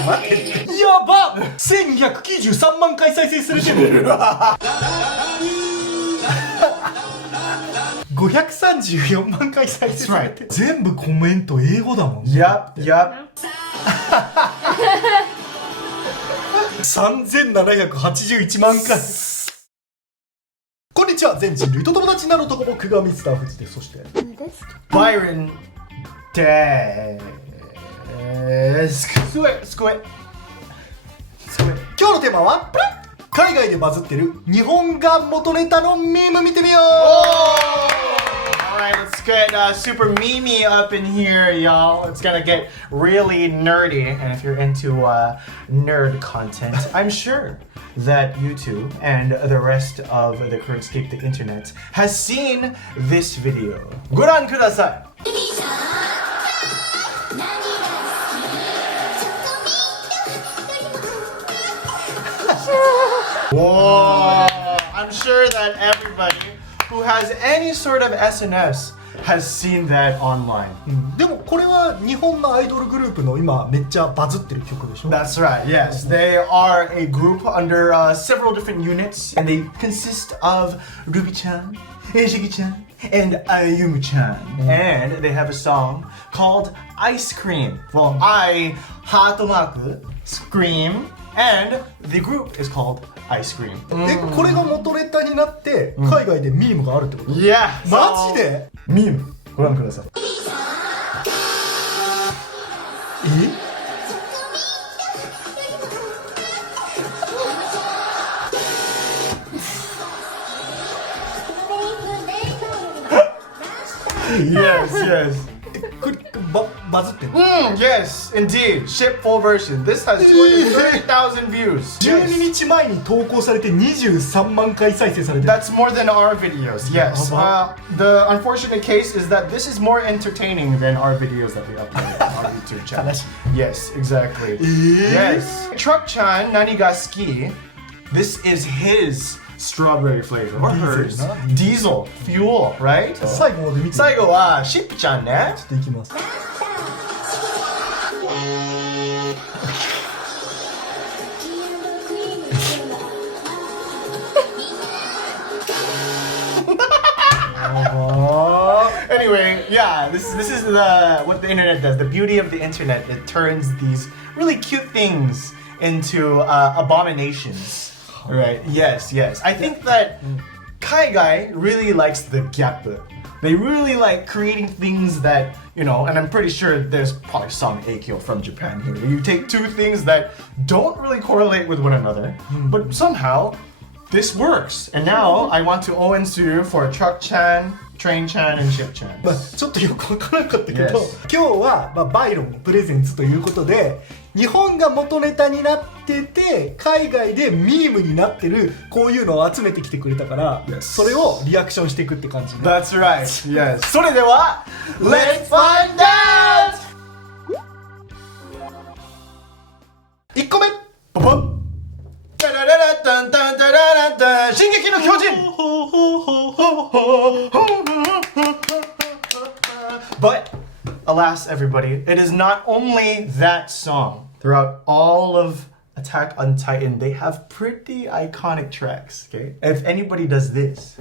待って、やばっ、1293万回再生されてる。534万回再生されてる。全部コメント英語だもんね。3781万回。こんにちは、全人類と友達になる男、僕がミスターフジです。そしてバイロンです。今日のテーマは海外でバズってる日本が元ネタのミーム見てみよう。Alright, let's get super memey up in here, y'all. It's gonna get really nerdy, and if you're into nerd content, I'm sure that you two and the rest of the Kurdscape the internet has seen this video. ご覧ください。Whoa! I'm sure that everybody who has any sort of SNS has seen that online. でもこれは日本のアイドルグループの今めっちゃバズってる曲でしょ。 That's right, yes. They are a group under several different units, and they consist of Ruby-chan, Shigi-chan, and Ayumu-chan. And they have a song called Ice Cream. Well, heart mark, scream, and the group is called Ice Cream. これが元ネタになって海外でミームがあるってこと？ Yeah! マジで？ミーム、ご覧ください。Yes, yes. これバズってる？ Yes, indeed. Ship full version. This has 230,000 views. 12日前に投稿されて23万回再生されてる。 That's more than our videos. Yes. The unfortunate case is that this is more entertaining than our videos that we upload on our YouTube channel. Yes, exactly. Yes. Truck-chan, nani ga suki? This is his strawberry flavor or hers. Diesel, fuel, right? 最後まで見て。最後はシップちゃんね。ちょっといきます。Anyway, yeah, this is what the internet does. The beauty of the internet, it turns these really cute things into abominations. Right? Yes, yes. I think that Kaigai really likes the gap. They really like creating things that, you know, and I'm pretty sure there's probably some Aikyo from Japan here. You take two things that don't really correlate with one another, but somehow this works. And now I want to ONSU for Truck-chan, Train-chan, and Ship-chan. ちょっとよくわからなかったけど、 Yes. 今日は、バイロンプレゼンツということで日本が元ネタになってて海外でミームになってるこういうのを集めてきてくれたから、 Yes. それをリアクションしていくって感じね。 That's right. Yes. それでは Let's find out! 1個目ポポンタラララタンタンタララタン進撃の巨人 But alas, everybody, it is not only that song. Throughout all of Attack on Titan, they have pretty iconic tracks, okay? If anybody does this,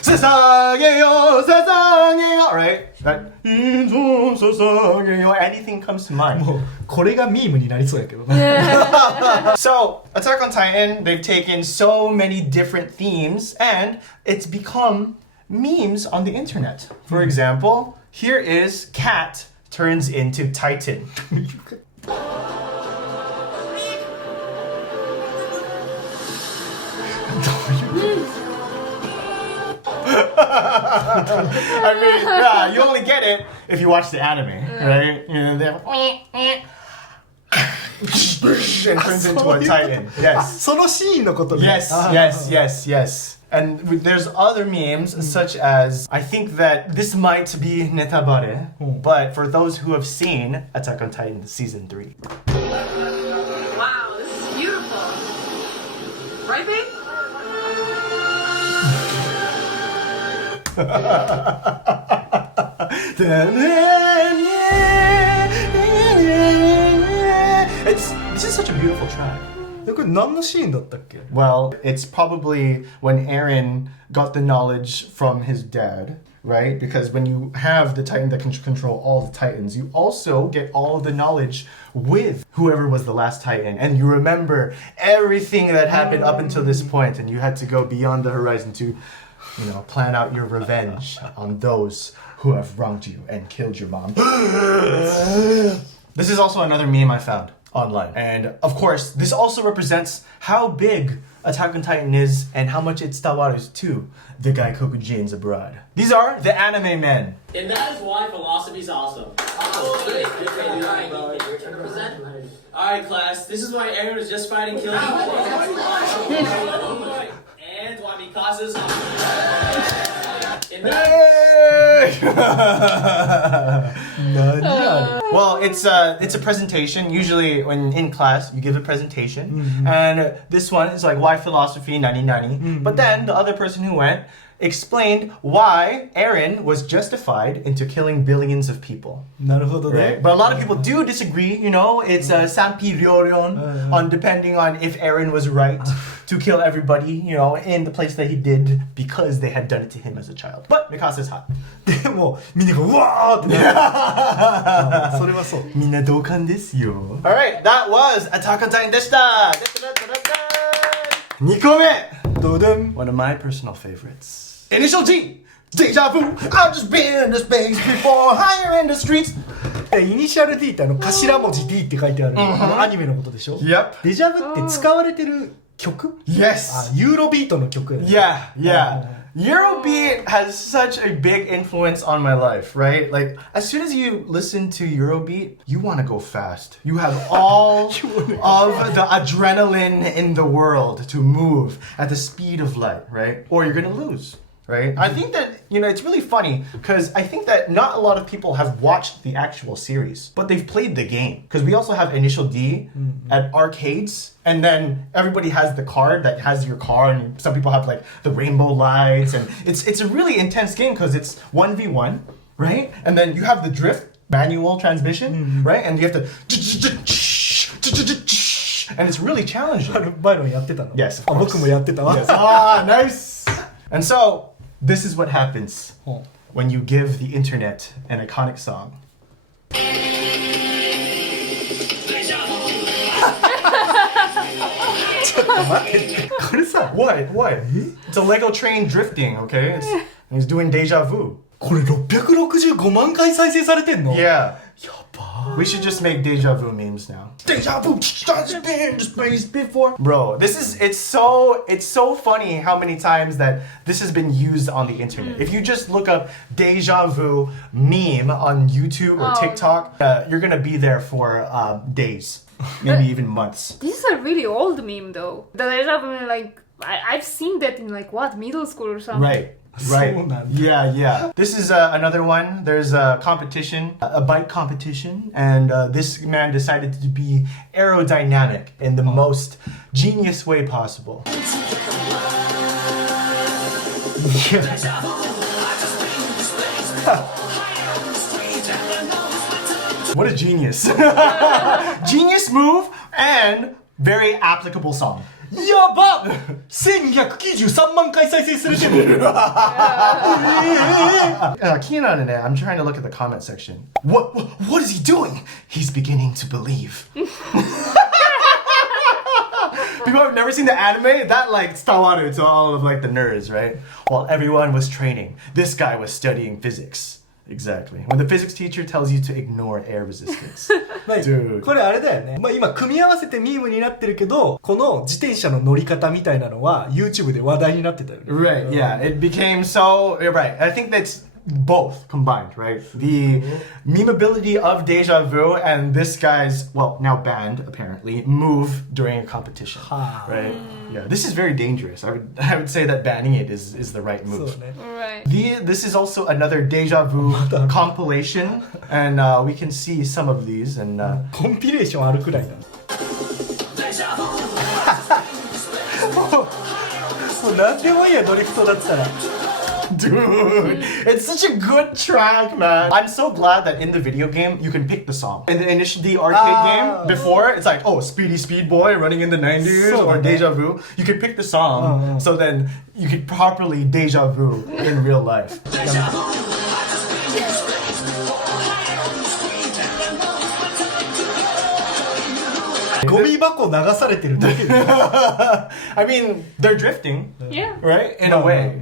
세상에요, 세상에요, right? That, anything comes to mind. もうこれがミームになりそうやけどな。 So, Attack on Titan, they've taken so many different themes and it's become memes on the internet. For example, here is Cat turns into Titan. I mean, yeah, you only get it if you watch the anime, right? You know, they're and turns into a Titan. あ、 Yes. そのシーンのことね。 Yes, あー yes, yes, yes. And there's other memes such as, I think that this might be netabare, but for those who have seen Attack on Titan Season 3. Wow, this is beautiful. Right, babe? This is such a beautiful track. これ何のシーンだったっけ？ Well, it's probably when Eren got the knowledge from his dad, right? Because when you have the Titan that can control all the Titans, you also get all of the knowledge with whoever was the last Titan. And you remember everything that happened up until this point, and you had to go beyond the horizon to, you know, plan out your revenge on those who have wronged you and killed your mom. This is also another meme I found online. And of course, this also represents how big Attack on Titan is and how much it tawaru to the Gaikokujins abroad. These are the anime men. And that is why philosophy is awesome. Your turn to present. Alright, class, this is why Eren was just fighting killing people. And why Mikasa's Well, it's a presentation. Usually, when in class, you give a presentation, and this one is like why philosophy 90. But then the other person who went explained why Eren was justified into killing billions of people. なるほどね。 Right? But a lot of people do disagree. You know, it's Sanpi Ryoryon on depending on if Eren was right to kill everybody. You know, in the place that he did because they had done it to him as a child. But Mikasa's hot. でもみんながうわーってなる。それはそう。みんな同感ですよ。Alright, that was Attack on Titan でした。2個目。どうでん。 One of my personal favorites. Initial D! Deja vu! I've just been in the space before, higher in the streets! イニシャル D って頭文字 D って書いてある、アニメのことでしょ？ Yep. デジャブって使われてる曲？ Yes! ユーロビートの曲やね。 Yeah. Eurobeat has such a big influence on my life, right? Like, as soon as you listen to Eurobeat, you want to go fast. You have all of the adrenaline in the world to move at the speed of light, right? Or you're going to lose. Right? I think that, you know, it's really funny because I think that not a lot of people have watched the actual series, but they've played the game. Because we also have Initial D at arcades, and then everybody has the card that has your car, and some people have like the rainbow lights, and it's a really intense game because it's 1v1, right? And then you have the drift manual transmission, right? And you have to... And it's really challenging. バイロンやってたの？ Yes, of あ、 course. 僕もやってたわ。 Yes. Ah, nice. And so, this is what happens when you give the internet an iconic song. ちょっと待って。これさ、 What? It's a Lego train drifting, okay? He's doing deja vu. これ665万回再生されてんの？ Yeah. やば。 We should just make deja vu memes now. Deja vu, I've been in the space before. Bro, it's so funny how many times that this has been used on the internet. If you just look up deja vu meme on YouTube or TikTok, you're gonna be there for days, maybe even months. This is a really old meme though. The deja vu, like, I've seen that in like what, middle school or something. Right. Yeah. This is another one. There's a competition, a bike competition, and this man decided to be aerodynamic in the most genius way possible. What a genius. Genius move and very applicable song. やばっ !1293 万回再生されてる。I'm trying to look at the comment section. What is he doing? He's beginning to believe. People have never seen the anime, that like tawaru to all of like the nerds, right? While everyone was training, this guy was studying physics. Exactly. When the physics teacher tells you to ignore air resistance. Dude. これあれだよね。まあ今組み合わせてミームになってるけど、この自転車の乗り方みたいなのは YouTube で話題になってたよね。 Right, yeah. It became so... Right. I think that's both combined, right? The memeability of Deja Vu and this guy's, well, now banned, apparently, move during a competition. Right? Yeah, this is very dangerous. I would say that banning it is the right move. そうね。 Right. This is also another Deja Vu compilation, and we can see some of these. And コンピレーションあるくらいだ。もう何でもいいや、ドリフトだったら。Dude, it's such a good track, man. I'm so glad that in the video game you can pick the song. In the arcade game before, it's like, oh, Speedy Speed Boy running in the 90s So, or Deja Vu. You can pick the song, so then you could properly Deja Vu in real life. I mean, they're drifting, Yeah. right? In a way.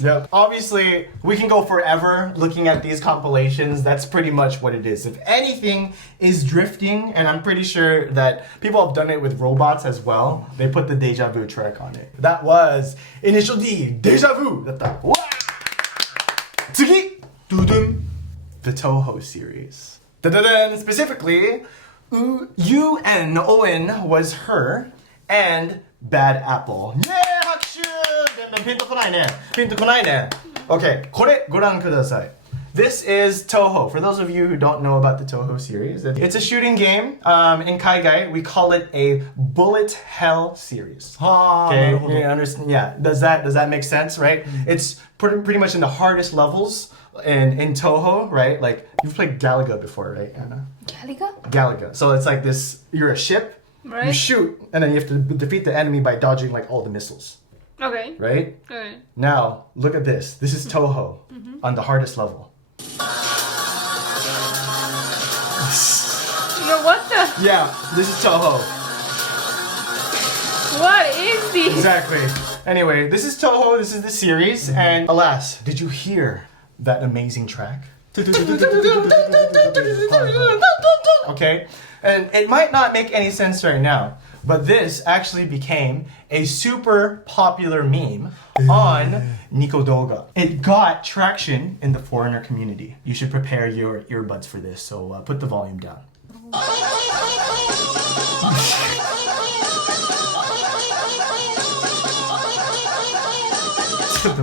Yeah. Obviously, we can go forever looking at these compilations. That's pretty much what it is. If anything is drifting, and I'm pretty sure that people have done it with robots as well, they put the Deja Vu track on it. That was Initial D, Deja Vu. だった.次! 두둔. The Toho series. Da-da-dun. Specifically, UN was her and Bad Apple. Yeah, 拍手! ピンとこないね。ピンとこないね。Okay, これご覧ください。This is Toho. For those of you who don't know about the Toho series, it's a shooting game. In Kaigai, we call it a bullet hell series. Okay, you understand? Yeah. Does that make sense, right? It's pretty much in the hardest levels in Toho, right? Like you've played Galaga before, right, Anna? Galaga. So it's like this. You're a ship. Right. You shoot, and then you have to defeat the enemy by dodging like all the missiles. Okay. Right? Okay. Now, look at this. This is Toho on the hardest level. No, what the? Yeah, this is Toho. What is this? Exactly. Anyway, this is Toho. This is the series. And alas, did you hear that amazing track? Okay? And it might not make any sense right now, but this actually became a super popular meme on Nikodoga. It got traction in the foreigner community. You should prepare your earbuds for this, so put the volume down.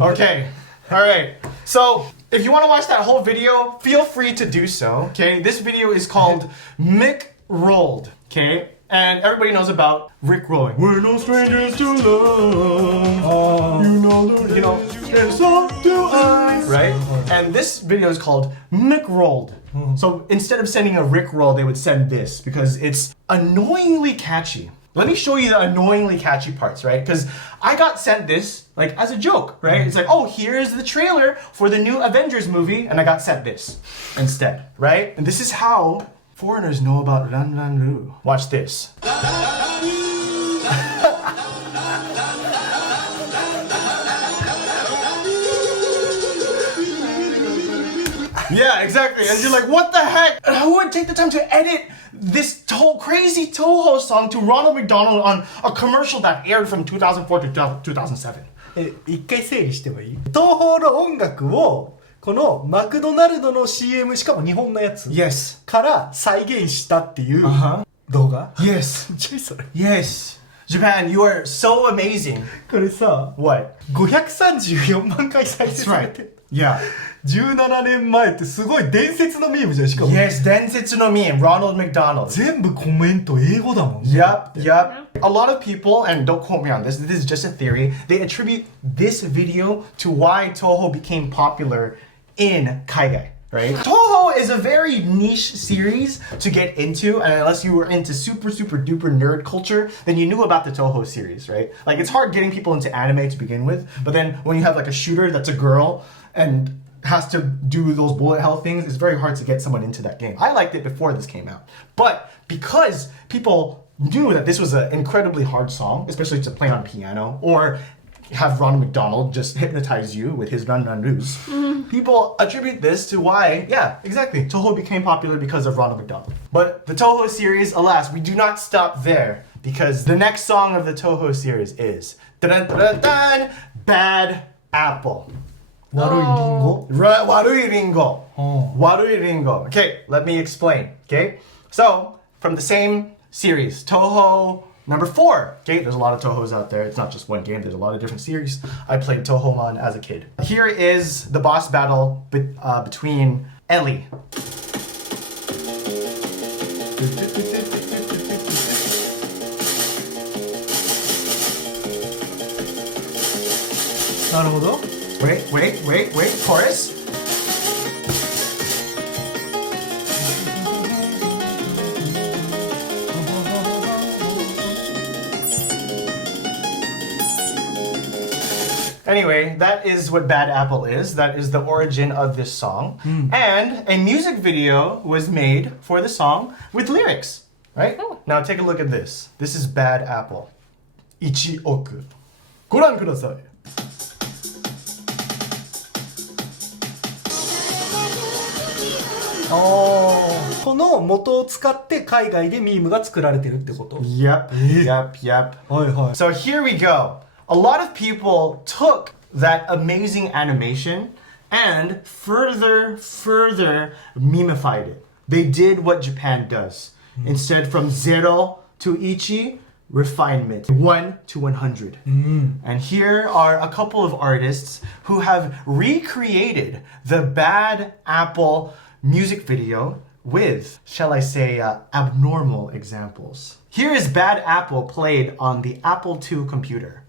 Okay, alright. So, if you want to watch that whole video, feel free to do so, okay? This video is called Mick Rolled, okay? And everybody knows about Rick rolling. We're no strangers to love. You know, and so do I. Right? And this video is called Mick Rolled. So instead of sending a Rick roll, they would send this because it's annoyingly catchy. Let me show you the annoyingly catchy parts, right? Because I got sent this, like, as a joke, right? It's like, oh, here's the trailer for the new Avengers movie, and I got sent this instead, right? And this is how foreigners know about Ran Ran Ru. Watch this. Yeah, exactly. And you're like, what the heck? Who would take the time to edit this crazy Toho song to Ronald McDonald on a commercial that aired from 2004 to 2007? 一回整理してもいい？東宝の音楽をこのマクドナルドの CM しかも日本のやつ Yes. から再現したっていう Uh-huh. 動画 Yes. 何それ Yes. Japan, you are so amazing. これさ What? 534万回再生 That's されて right. Yeah. 17年前ってすごい伝説のミームじゃんしかも Yes, 伝説のmeme, Ronald McDonald. 全部コメント英語だもんね Yep. A lot of people, and don't quote me on this, this is just a theory, they attribute this video to why Toho became popular in Kaigai, right? Toho is a very niche series to get into, and unless you were into super duper nerd culture, then you knew about the Toho series, right? Like, it's hard getting people into anime to begin with, but then when you have like a shooter that's a girl and has to do those bullet hell things, it's very hard to get someone into that game. I liked it before this came out. But because people knew that this was an incredibly hard song, especially to play on piano, or have Ronald McDonald just hypnotize you with his Run Run Roos, people attribute this to why, yeah, exactly, Toho became popular because of Ronald McDonald. But the Toho series, alas, we do not stop there, because the next song of the Toho series is dun-dun-dun-dun, Bad Apple. 悪いリンゴ Warui Ringo. Warui Ringo. Okay, let me explain. Okay, so from the same series, Toho number 4. Okay, there's a lot of Tohos out there. It's not just one game. There's a lot of different series. I played Tohomon as a kid. Here is the boss battle between Ellie. Wait. Chorus. Anyway, that is what Bad Apple is. That is the origin of this song. And a music video was made for the song with lyrics, right? Oh. Now take a look at this. This is Bad Apple. 1億. ご覧ください. Oh. この元を使って海外でミームが作られてるってこと。 Yep. はいはい。 So here we go. A lot of people took that amazing animation and further memeified it. They did what Japan does. Instead, from 0 to 1, refinement. 1 to 100. And here are a couple of artists who have recreated the Bad Apple music video with, shall I say, abnormal examples. Here is Bad Apple played on the Apple II computer.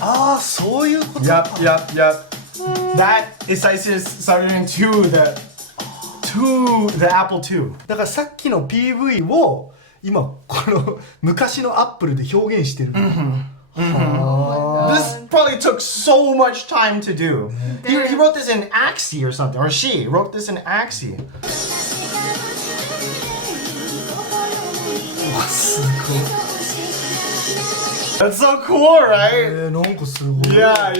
Ah, そういうこと。 Yep. That is something to the Apple II. だからさっきの PV を今この昔のアップルで表現してる。This probably took so much time to do. He wrote this in Axie or something, or she wrote this in Axie. すごい。 That's so cool, right? なんかすごい。 Yeah.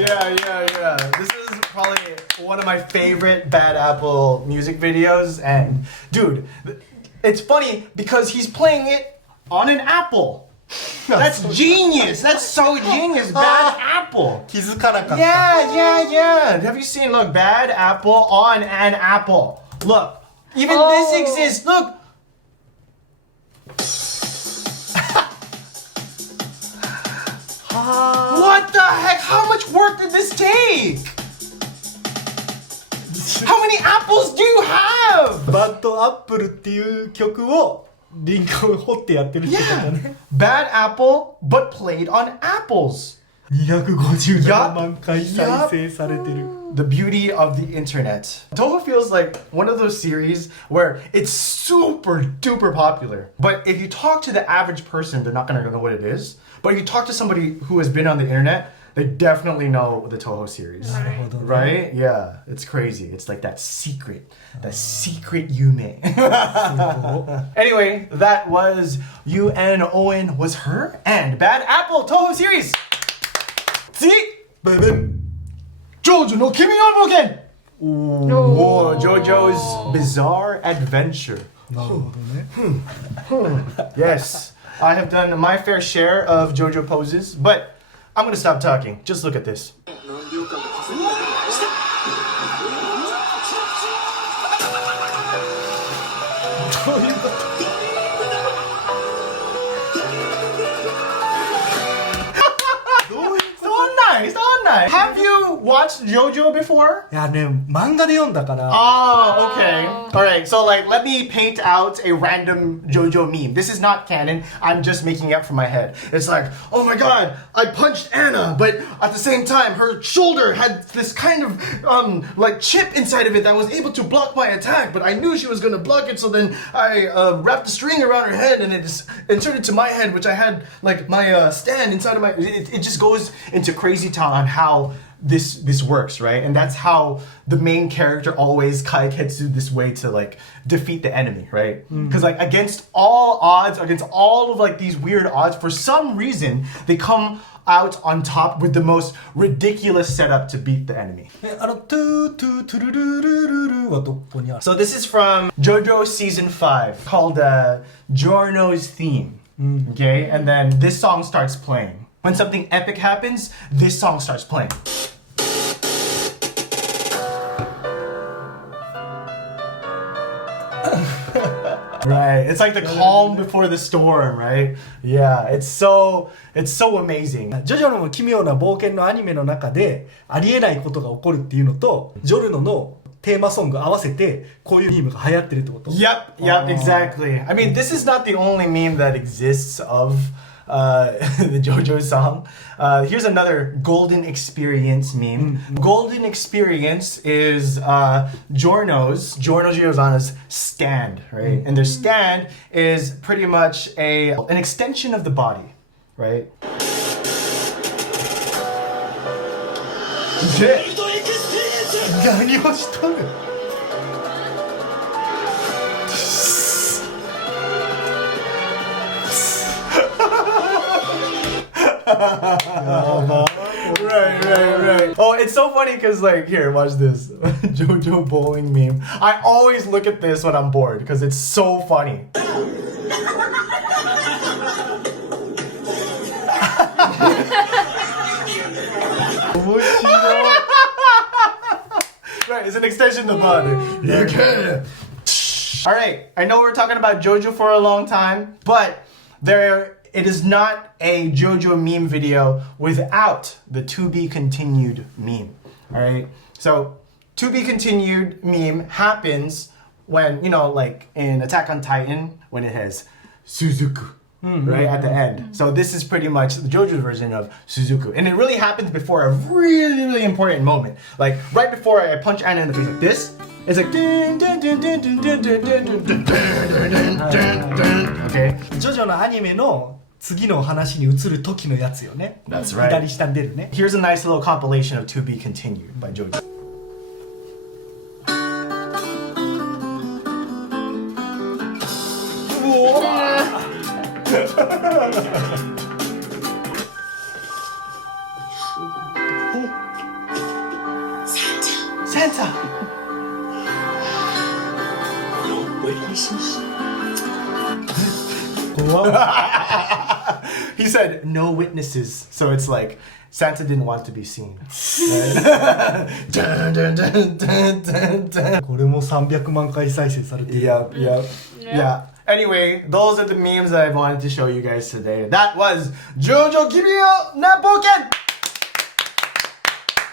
This is probably one of my favorite Bad Apple music videos. And dude, it's funny because he's playing it on an Apple. That's genius. That's so genius. Bad Apple. 気づかなかった。 Yeah. Have you seen, look, Bad Apple on an Apple? Look, even this exists. Look. What the heck? How much work did this take? How many apples do you have? バッドアップルっていう曲をリンクを掘ってやってるってことね。 Bad Apple, but played on apples. 257万回再生されてる。 The beauty of the internet. Toho feels like one of those series where it's super duper popular. But if you talk to the average person, they're not gonna know what it is. But if you talk to somebody who has been on the internet, they definitely know the Toho series. Right? Yeah. It's crazy. It's like that secret Yume. Anyway, that was UN Owen was her and Bad Apple Toho series. See? JoJo no Kimi no Boken! Ooh, JoJo's Bizarre Adventure. なるほどね。 Yes, I have done my fair share of JoJo poses, but I'm gonna stop talking. Just look at this. どういうこと？ So nice. Have you watched JoJo before? いやね、漫画で読んだから。 Oh, okay. Alright, so like let me paint out a random JoJo meme. This is not canon. I'm just making it up from my head. It's like, oh my god, I punched Anna, but at the same time her shoulder had this kind of like chip inside of it that was able to block my attack, but I knew she was gonna block it, so then I wrapped the string around her head and it is inserted to my head, which I had like my stand inside of my it just goes into crazy town on how this works, right? And that's how the main character always kaiketsu this way to like defeat the enemy, right? Because like against all odds, against all of like these weird odds, for some reason they come out on top with the most ridiculous setup to beat the enemy. あのトゥートゥートゥルルルルルはどこにある？ So this is from JoJo season 5 called Giorno's theme. Okay, and then this song starts playing. When something epic happens, this song starts playing. Right, it's like the calm before the storm, right? Yeah, it's so amazing. ジョジョの奇妙な冒険のアニメの中でありえないことが起こるっていうのとジョルノのテーマソング合わせてこういうミームが流行ってるってこと？ Yep, exactly. I mean, this is not the only meme that exists of the JoJo song. Here's another Golden Experience meme. Golden Experience is Giorno Giovanna's stand, right? And their stand is pretty much an extension of the body, right? Shit. 何をしとる？Right. Oh, it's so funny because, like, here, watch this. JoJo bowling meme. I always look at this when I'm bored because it's so funny. Right, it's an extension of the body. You can. Alright, I know we're talking about JoJo for a long time, but it is not a JoJo meme video without the to be continued meme. Alright? So, to be continued meme happens when, like in Attack on Titan, when it has Suzuku. Right at the end. So this is pretty much the JoJo version of Suzuku. And it really happens before a really, really important moment. Like right before I punch Anna in the face like this, it's like dun, dun, dun, dun, dun, dun, dun, dun, dun, dun, dun, dun. Okay. ジョジョのアニメの次の話に移る時のやつよね。 That's right. 左下に出るね。 Here's a nice little compilation of To Be Continued by JoJo. Santa! He said no witnesses, so it's like Santa didn't want to be seen. Dun, dun, dun, dun, dun, dun. これも300万回再生されてる。 Yeah. Anyway, those are the memes that I wanted to show you guys today. That was JoJo Kibiyo na Boken!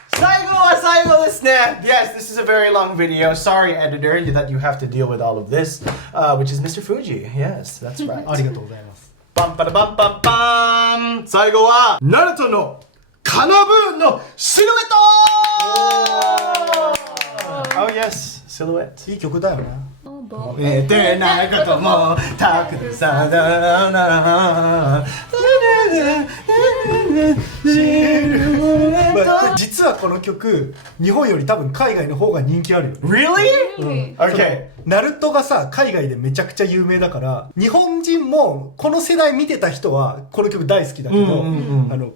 最後は最後ですね. Yes, this is a very long video. Sorry, editor, that you have to deal with all of this, which is Mr. Fuji. Yes, that's right. ありがとうございます。パンパラパンパンパン。最後はナルトのカナブーンのシルエット。Oh yes, silhouette. いい曲だよね。えてないこともたくさんだな。実はこの曲日本より多分海外の方が人気あるよね。 Really? Okay. ナルトがさ海外でめちゃくちゃ有名だから日本人もこの世代見てた人はこの曲大好きだけど、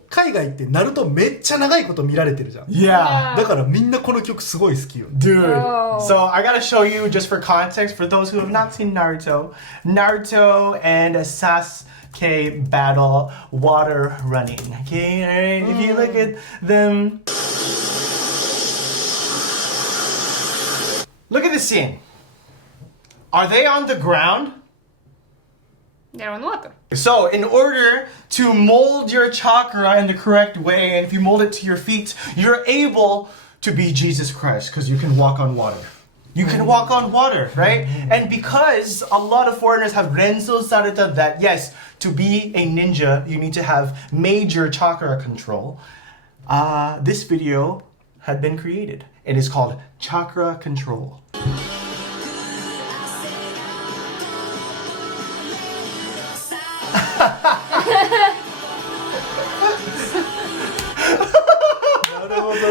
海外ってナルトめっちゃ長いこと見られてるじゃん。 Yeah. だからみんなこの曲すごい好きよ。 Dude, Oh. so I gotta show you just for context for those who have not seen Naruto and Sasuke battle water running. Okay, alright, if you look at them, look at this scene. Are they on the ground? They're on water. So, in order to mold your chakra in the correct way, and if you mold it to your feet, you're able to be Jesus Christ because you can walk on water. You can walk on water, right? And because a lot of foreigners have renzo sareta that, yes, to be a ninja, you need to have major chakra control, this video had been created. It is called Chakra Control.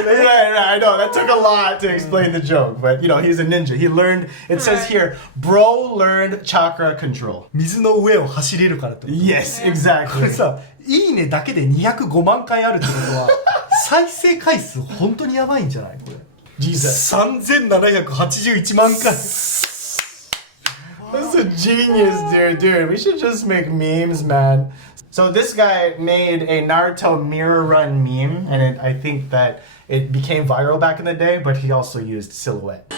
Right, I know, that took a lot to explain the joke, but he's a ninja. He learned, it says here, bro learned chakra control. 水の上を走れるからってこと。 Yes, これ exactly. さ、いいねだけで205万回あるってことは再生回数本当にやばいんじゃないこれ。 Jesus. 3781万回。 That's a genius, dude. We should just make memes, man. So this guy made a Naruto mirror run meme, and I think that it became viral back in the day, but he also used silhouette.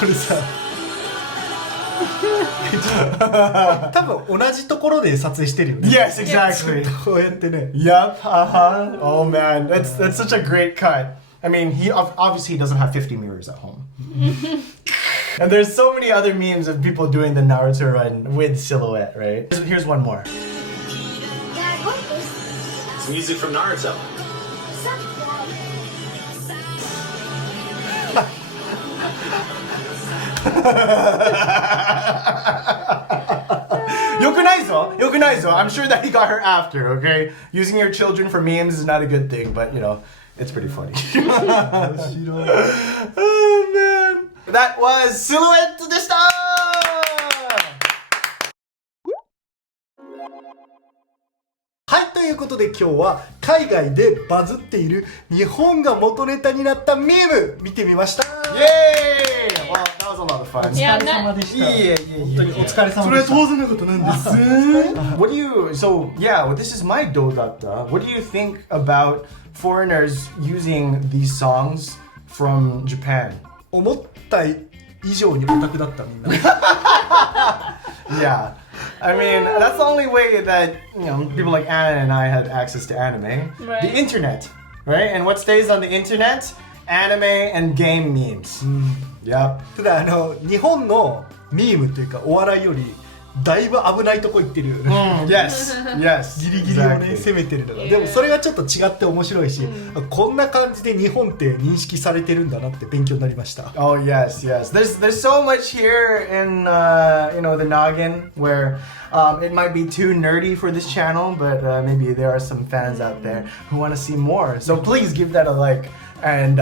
これさ、多分同じところで撮影してるよね。 Yes, exactly. こうやってね。 Yep. Oh man, that's such a great cut. I mean, he obviously doesn't have 50 mirrors at home. And there's so many other memes of people doing the Naruto run with silhouette, right? Here's one more. It's music from Naruto. I'm sure that he got her after, okay? Using your children for memes is not a good thing, but you know, it's pretty funny. Oh man. That was Silhouette de Star! はい、ということで今日は海外でバズっている日本が元ネタになったミーム見てみました。 Yay! Well, that was a lot of fun. お疲れ様でした。本当にお疲れ様でした。それは当然のことなんです。What do you, so yeah, well, this is my dodata. What do you think about foreigners using these songs from Japan? 思った以上にオタクだったみんな。Yeah. I mean, that's the only way that, you know, people like Anna and I had access to anime. Right. The internet, right? And what stays on the internet? Anime and game memes. Yep. ただ日本のミームというかお笑いよりだいぶ危ないとこ行ってる。Yes, yes. ギリギリをね攻めてるのが。でもそれがちょっと違って面白いし、こんな感じで日本って認識されてるんだなって勉強になりました。Oh yes, yes. There's so much here in you know, the noggin where it might be too nerdy for this channel, but maybe there are some fans out there who want to see more. So please give that a like and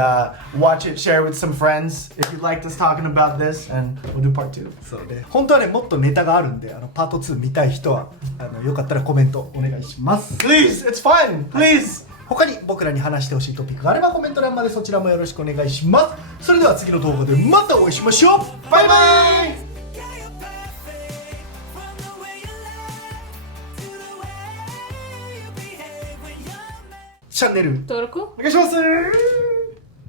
watch it, share with some friends if you liked us talking about this, and we'll do part 2. そうね。本当はねもっとネタがあるんでパート2見たい人はよかったらコメントお願いします。 Please, it's fun. Please. 他に僕らに話してほしいトピックがあればコメント欄までそちらもよろしくお願いします。それでは次の動画でまたお会いしましょう。バイバイ。チャンネル登録お願いします。